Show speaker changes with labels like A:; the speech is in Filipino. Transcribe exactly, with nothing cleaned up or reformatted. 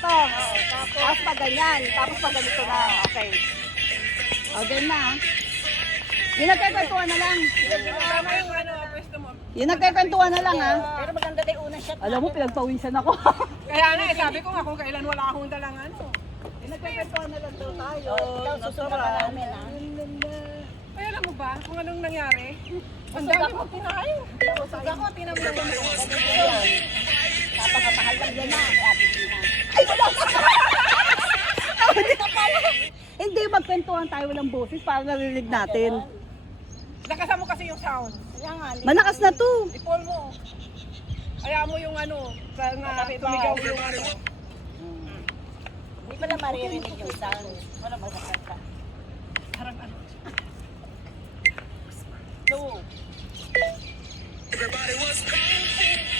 A: ganito. Tapos pag ganyan. Tapos pag ganito na. Okay. O, ganyan na. ah. Yung nagkakwentuhan na lang.
B: Tama yung ano, pwesto mo.
A: Yung nagkakwentuhan na lang, ha.
C: Pero maganda din unang shot.
A: Alam mo, pinagpawisan ako.
B: Kaya nga, eh, sabi ko nga kung kailan wala akong dalang ano.
A: Yung nagkakwentuhan na lang daw tayo.
C: Ikaw susunod ka namin, ha?
B: Ay, alam mo ba kung anong nangyari? Ang dami mo tinayo.
C: Busog ako, tinan mo naman ako. Napakamahal lang yan, ha? Ate Tina.
A: Hindi, magkwentuhan tayo walang boses para narinig natin.
B: Lakasan mo kasi yung sound.
C: Kaya nga,
A: Malakas na to.
B: I-pull mo. Kaya mo yung ano, sa na tumigaw yung ano.
C: hindi pa na maririnig yung sound. Wala magkakanta.
B: Harap ano.
C: Two.
D: Everybody was calling.